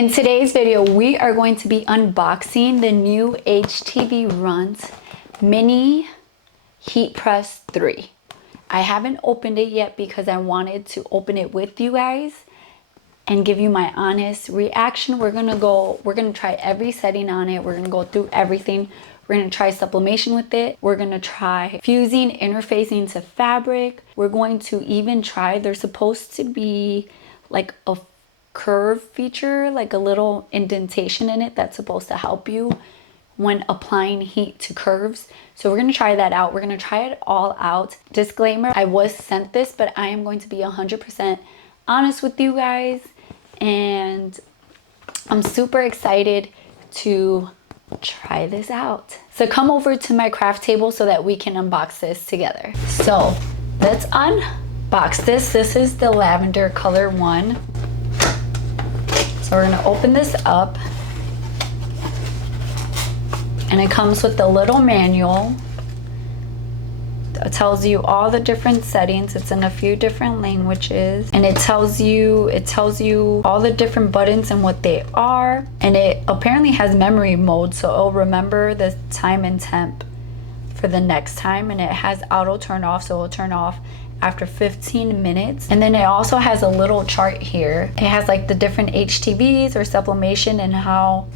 In today's video, we are going to be unboxing the new HTVront Mini Heat Press 3. I haven't opened it yet because I wanted to open it with you guys and give you my honest reaction. We're gonna try every setting on it. We're gonna go through everything. We're gonna try sublimation with it. We're gonna try fusing, interfacing to fabric. We're going to even try, there's supposed to be like a curve feature, like a little indentation in it that's supposed to help you when applying heat to curves. So we're gonna try that out. We're gonna try it all out. Disclaimer, I was sent this, but I am going to be 100% honest with you guys. And I'm super excited to try this out. So come over to my craft table so that we can unbox this together. So let's unbox this. This is the lavender color one. So we're gonna open this up. And it comes with a little manual. It tells you all the different settings. It's in a few different languages, and it tells you all the different buttons and what they are. And it apparently has memory mode, so it'll remember the time and temp for the next time. And it has auto turn off, so it'll turn off after 15 minutes. And then it also has a little chart here. It has like the different HTVs or sublimation and how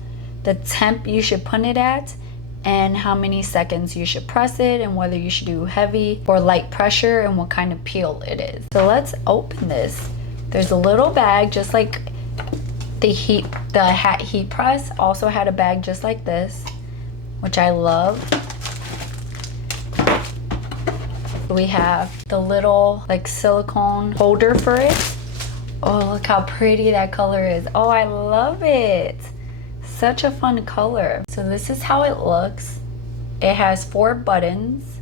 the temp you should put it at, and how many seconds you should press it, and whether you should do heavy or light pressure, and what kind of peel it is. So let's open this. There's a little bag just like the hat heat press also had a bag just like this, which I love. We have the little like silicone holder for it. Oh, look how pretty that color is. Oh, I love it. Such a fun color. So this is how it looks. It has 4 buttons,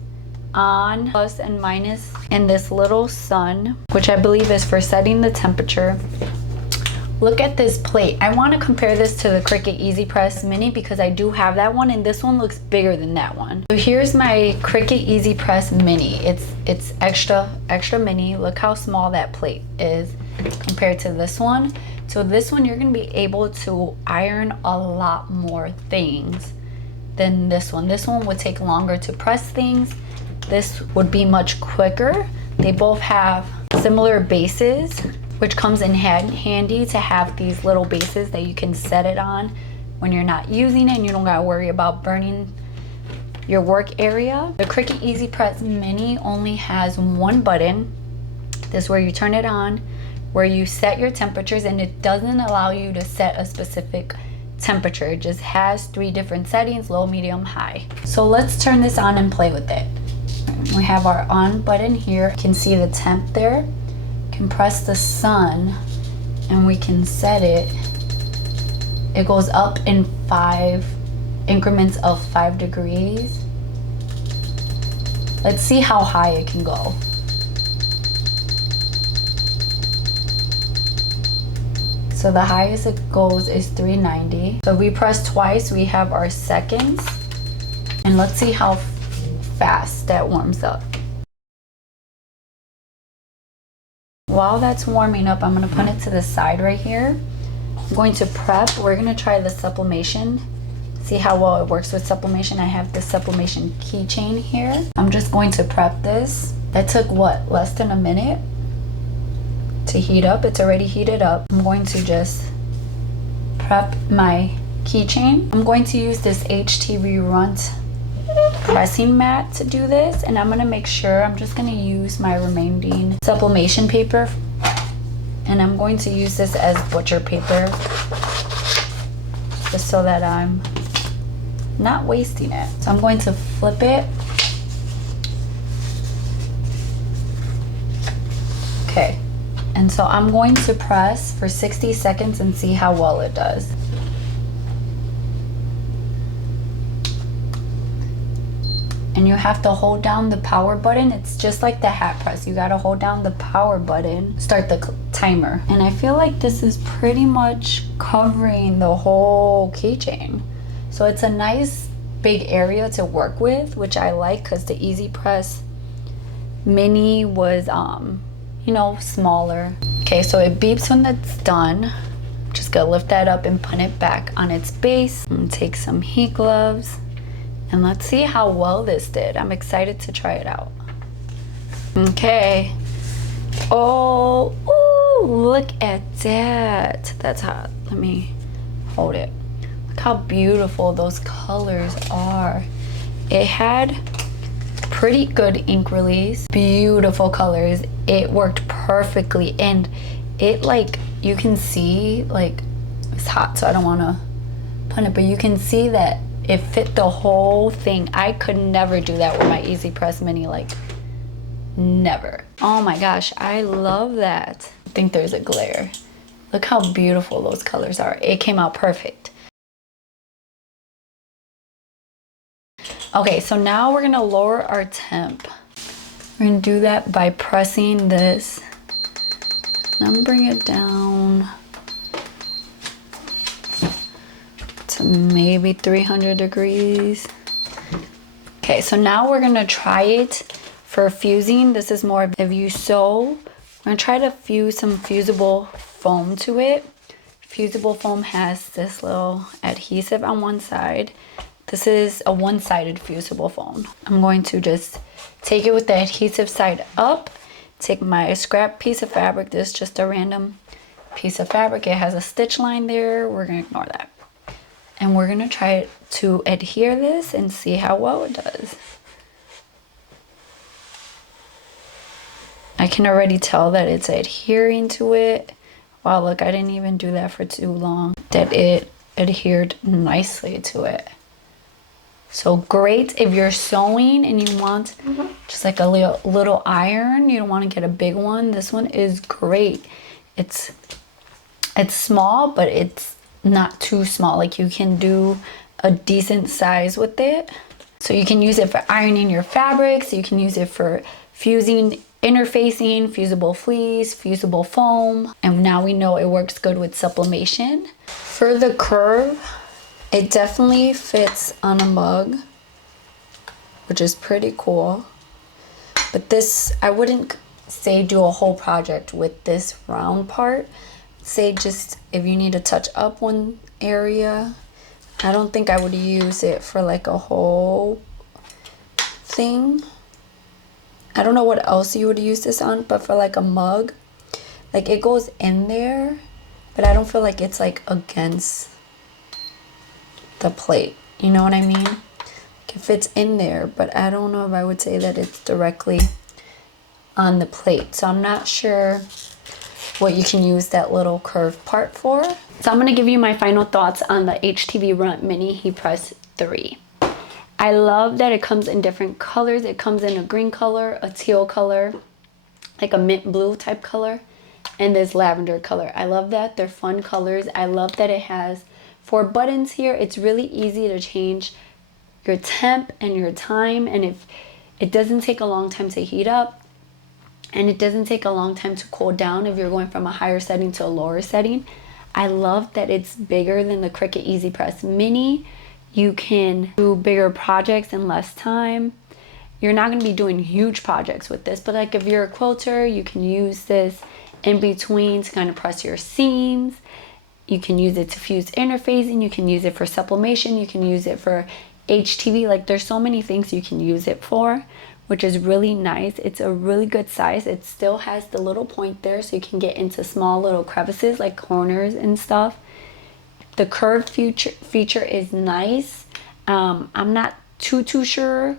on, plus, and minus, and this little sun, which I believe is for setting the temperature. Look at this plate. I want to compare this to the Cricut Easy Press Mini because I do have that one, and this one looks bigger than that one. So here's my Cricut Easy Press Mini. It's extra mini. Look how small that plate is compared to this one. So this one, you're gonna be able to iron a lot more things than this one. This one would take longer to press things. This would be much quicker. They both have similar bases, which comes in handy to have these little bases that you can set it on when you're not using it, and you don't gotta worry about burning your work area. The Cricut Easy Press Mini only has 1 button. This is where you turn it on, where you set your temperatures, and it doesn't allow you to set a specific temperature. It just has 3 different settings: low, medium, high. So let's turn this on and play with it. We have our on button here. You can see the temp there. You can press the sun and we can set it. It goes up in 5 increments of 5 degrees. Let's see how high it can go. So the highest it goes is 390. So if we press twice, we have our seconds. And let's see how fast that warms up. While that's warming up, I'm gonna put it to the side right here. I'm going to prep. We're gonna try the sublimation. See how well it works with sublimation. I have the sublimation keychain here. I'm just going to prep this. That took what, less than a minute to heat up. It's already heated up. I'm going to just prep my keychain. I'm going to use this HTVront pressing mat to do this, and I'm gonna make sure, I'm just gonna use my remaining sublimation paper, and I'm going to use this as butcher paper just so that I'm not wasting it. So I'm going to flip it. Okay. And so I'm going to press for 60 seconds and see how well it does. And you have to hold down the power button. It's just like the hat press. You gotta hold down the power button, start the timer. And I feel like this is pretty much covering the whole keychain. So it's a nice big area to work with, which I like, because the Easy Press Mini was you know, smaller. Okay, so it beeps when that's done. Just just gonna lift that up and put it back on its base. And take some heat gloves and let's see how well this did. I'm excited to try it out. Okay. Oh, ooh, look at that. That's hot. Let me hold it. Look how beautiful those colors are. It had pretty good ink release, beautiful colors. It worked perfectly, and it, like, you can see, like, it's hot so I don't want to put it, but you can see that it fit the whole thing. I could never do that with my Easy Press Mini, like, never. Oh my gosh, I love that. I think there's a glare. Look how beautiful those colors are. It came out perfect. Okay, so now we're gonna lower our temp. We're gonna do that by pressing this. Then bring it down to maybe 300 degrees. Okay, so now we're gonna try it for fusing. This is more if you sew. We're gonna try to fuse some fusible foam to it. Fusible foam has this little adhesive on one side. This is a one-sided fusible foam. I'm going to just take it with the adhesive side up, take my scrap piece of fabric. This is just a random piece of fabric. It has a stitch line there. We're gonna ignore that. And we're gonna try to adhere this and see how well it does. I can already tell that it's adhering to it. Wow, look, I didn't even do that for too long. That it adhered nicely to it. So great if you're sewing and you want just like a little iron. You don't want to get a big one. This one is great. It's small, but it's not too small. Like, you can do a decent size with it. So you can use it for ironing your fabrics. You can use it for fusing, interfacing, fusible fleece, fusible foam. And now we know it works good with sublimation. For the curve, it definitely fits on a mug, which is pretty cool. But this, I wouldn't say do a whole project with this round part. Say just if you need to touch up one area. I don't think I would use it for like a whole thing. I don't know what else you would use this on, but for like a mug, like it goes in there, but I don't feel like it's like against the plate. You know what I mean? Like it fits in there, but I don't know if I would say that it's directly on the plate. So I'm not sure what you can use that little curved part for. So I'm gonna give you my final thoughts on the HTVront Mini Heat Press 3. I love that it comes in different colors. It comes in a green color, a teal color, like a mint blue type color, and this lavender color. I love that. They're fun colors. I love that it has 4 buttons here. It's really easy to change your temp and your time, and if it doesn't take a long time to heat up, and it doesn't take a long time to cool down if you're going from a higher setting to a lower setting. I love that it's bigger than the Cricut Easy Press Mini. You can do bigger projects in less time. You're not gonna be doing huge projects with this, but like if you're a quilter, you can use this in between to kind of press your seams. You can use it to fuse interfacing. You can use it for sublimation. You can use it for HTV. Like there's so many things you can use it for, which is really nice. It's a really good size. It still has the little point there so you can get into small little crevices like corners and stuff. The curved feature is nice. I'm not too sure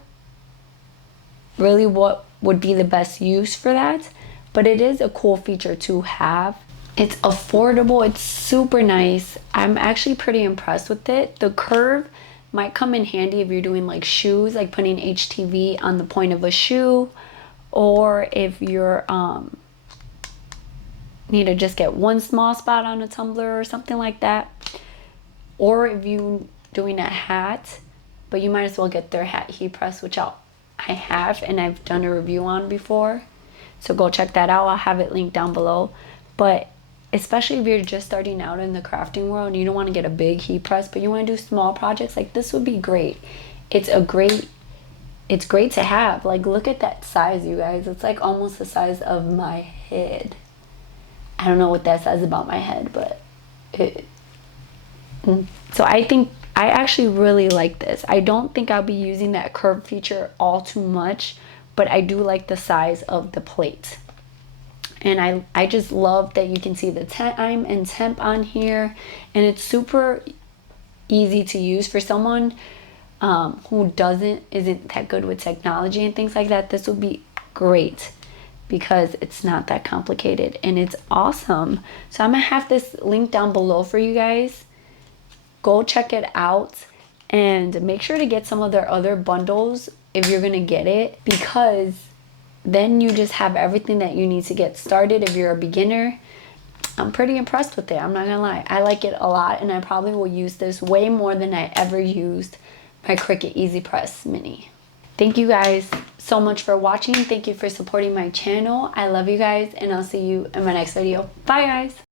really what would be the best use for that, but it is a cool feature to have. It's affordable. It's super nice. I'm actually pretty impressed with it. The curve might come in handy if you're doing like shoes, like putting HTV on the point of a shoe, or if you're need to just get one small spot on a tumbler or something like that, or if you doing a hat, but you might as well get their hat heat press, which I have and I've done a review on before, so go check that out. I'll have it linked down below. But especially if you're just starting out in the crafting world and you don't want to get a big heat press, but you want to do small projects, like this would be great. It's great to have. Like look at that size, you guys. It's like almost the size of my head. I don't know what that says about my head, but So I think I actually really like this. I don't think I'll be using that curve feature all too much, but I do like the size of the plate. And I just love that you can see the time and temp on here, and it's super easy to use for someone who isn't that good with technology and things like that. This would be great because it's not that complicated and it's awesome. So I'm gonna have this link down below for you guys. Go check it out and make sure to get some of their other bundles if you're gonna get it, because then you just have everything that you need to get started if you're a beginner. I'm pretty impressed with it, I'm not gonna lie. I like it a lot, and I probably will use this way more than I ever used my Cricut Easy Press Mini. Thank you guys so much for watching. Thank you for supporting my channel. I love you guys, and I'll see you in my next video. Bye guys.